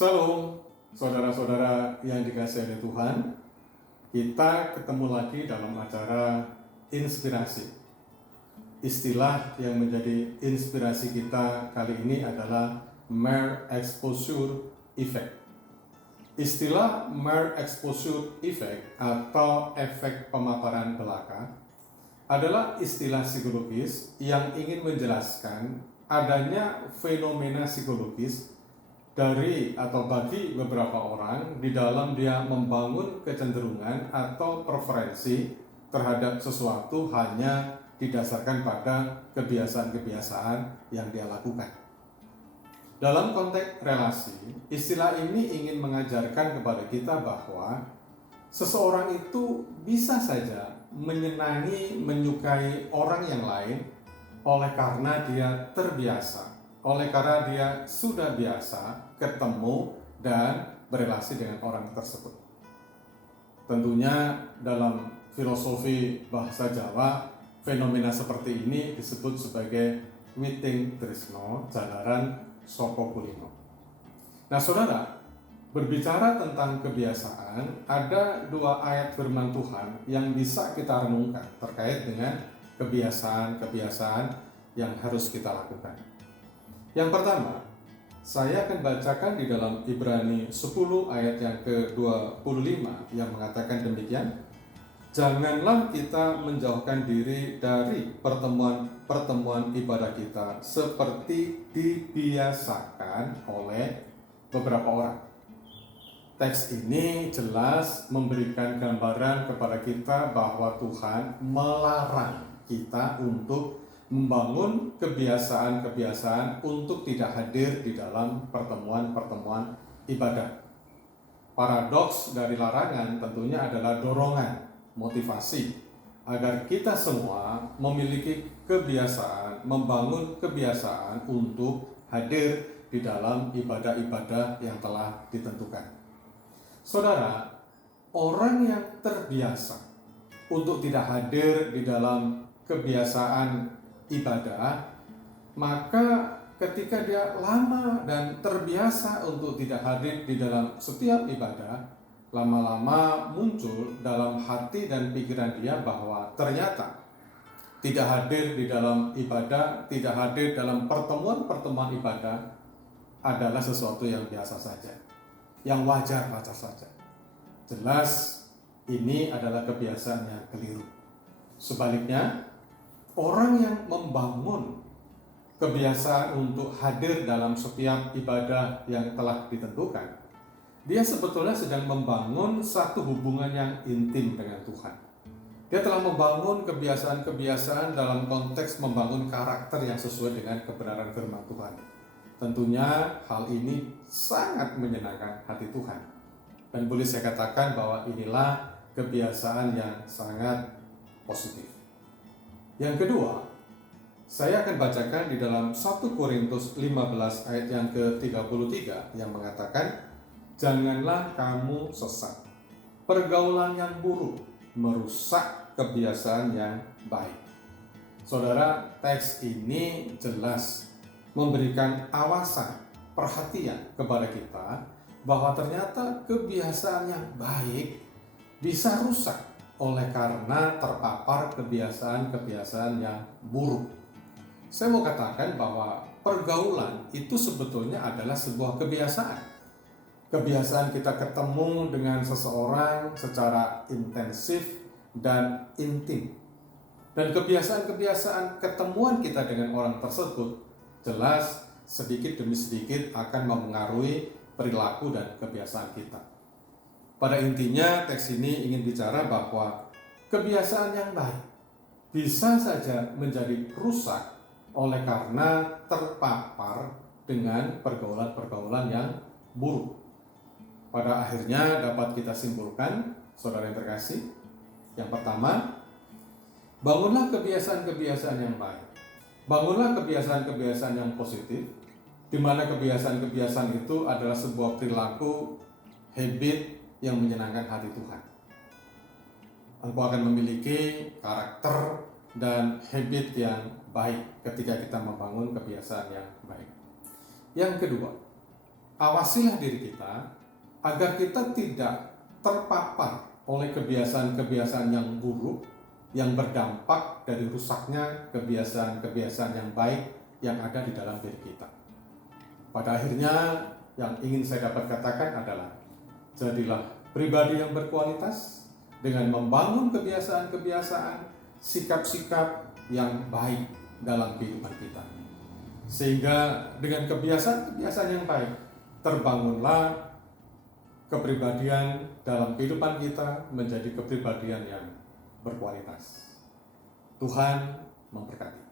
Shalom, saudara-saudara yang dikasihi oleh Tuhan. Kita ketemu lagi dalam acara inspirasi. Istilah yang menjadi inspirasi kita kali ini adalah mere exposure effect. Istilah mere exposure effect atau efek pemaparan belaka adalah istilah psikologis yang ingin menjelaskan adanya fenomena psikologis dari atau bagi beberapa orang di dalam dia membangun kecenderungan atau preferensi terhadap sesuatu hanya didasarkan pada kebiasaan-kebiasaan yang dia lakukan. Dalam konteks relasi, istilah ini ingin mengajarkan kepada kita bahwa seseorang itu bisa saja menyenangi, menyukai orang yang lain oleh karena dia terbiasa, oleh karena dia sudah biasa ketemu dan berelasi dengan orang tersebut. Tentunya dalam filosofi bahasa Jawa, fenomena seperti ini disebut sebagai witing tresno, jalaran soko kulino. Nah saudara, berbicara tentang kebiasaan, ada dua ayat firman Tuhan yang bisa kita renungkan terkait dengan kebiasaan-kebiasaan yang harus kita lakukan. Yang pertama, saya akan bacakan di dalam Ibrani 10 ayat yang ke-25 yang mengatakan demikian. Janganlah kita menjauhkan diri dari pertemuan ibadah kita seperti dibiasakan oleh beberapa orang. Teks ini jelas memberikan gambaran kepada kita bahwa Tuhan melarang kita untuk membangun kebiasaan-kebiasaan untuk tidak hadir di dalam pertemuan-pertemuan ibadah. Paradoks dari larangan tentunya adalah dorongan, motivasi agar kita semua memiliki kebiasaan, membangun kebiasaan untuk hadir di dalam ibadah-ibadah yang telah ditentukan. Saudara, orang yang terbiasa untuk tidak hadir di dalam kebiasaan ibadah, maka ketika dia lama dan terbiasa untuk tidak hadir di dalam setiap ibadah, lama-lama muncul dalam hati dan pikiran dia bahwa ternyata tidak hadir di dalam ibadah, tidak hadir dalam pertemuan-pertemuan ibadah adalah sesuatu yang biasa saja, yang wajar-wajar saja. Jelas ini adalah kebiasaan yang keliru. Sebaliknya, orang yang membangun kebiasaan untuk hadir dalam setiap ibadah yang telah ditentukan, dia sebetulnya sedang membangun satu hubungan yang intim dengan Tuhan. Dia telah membangun kebiasaan-kebiasaan dalam konteks membangun karakter yang sesuai dengan kebenaran firman Tuhan. Tentunya hal ini sangat menyenangkan hati Tuhan. Dan boleh saya katakan bahwa inilah kebiasaan yang sangat positif. Yang kedua, saya akan bacakan di dalam 1 Korintus 15 ayat yang ke-33 yang mengatakan, janganlah kamu sesat. Pergaulan yang buruk merusak kebiasaan yang baik. Saudara, teks ini jelas memberikan awasan, perhatian kepada kita bahwa ternyata kebiasaan yang baik bisa rusak oleh karena terpapar kebiasaan-kebiasaan yang buruk. Saya mau katakan bahwa pergaulan itu sebetulnya adalah sebuah kebiasaan. Kebiasaan kita ketemu dengan seseorang secara intensif dan intim. Dan kebiasaan-kebiasaan ketemuan kita dengan orang tersebut jelas sedikit demi sedikit akan mempengaruhi perilaku dan kebiasaan kita. Pada intinya teks ini ingin bicara bahwa kebiasaan yang baik bisa saja menjadi rusak oleh karena terpapar dengan pergaulan-pergaulan yang buruk. Pada akhirnya dapat kita simpulkan, saudara yang terkasih, yang pertama, bangunlah kebiasaan-kebiasaan yang baik. Bangunlah kebiasaan-kebiasaan yang positif, di mana kebiasaan-kebiasaan itu adalah sebuah perilaku, habit yang menyenangkan hati Tuhan. Engkau akan memiliki karakter dan habit yang baik ketika kita membangun kebiasaan yang baik. Yang kedua, awasilah diri kita agar kita tidak terpapar oleh kebiasaan-kebiasaan yang buruk yang berdampak dari rusaknya kebiasaan-kebiasaan yang baik yang ada di dalam diri kita. Pada akhirnya yang ingin saya dapat katakan adalah jadilah pribadi yang berkualitas dengan membangun kebiasaan-kebiasaan, sikap-sikap yang baik dalam kehidupan kita. Sehingga dengan kebiasaan-kebiasaan yang baik terbangunlah kepribadian dalam kehidupan kita menjadi kepribadian yang berkualitas. Tuhan memberkati.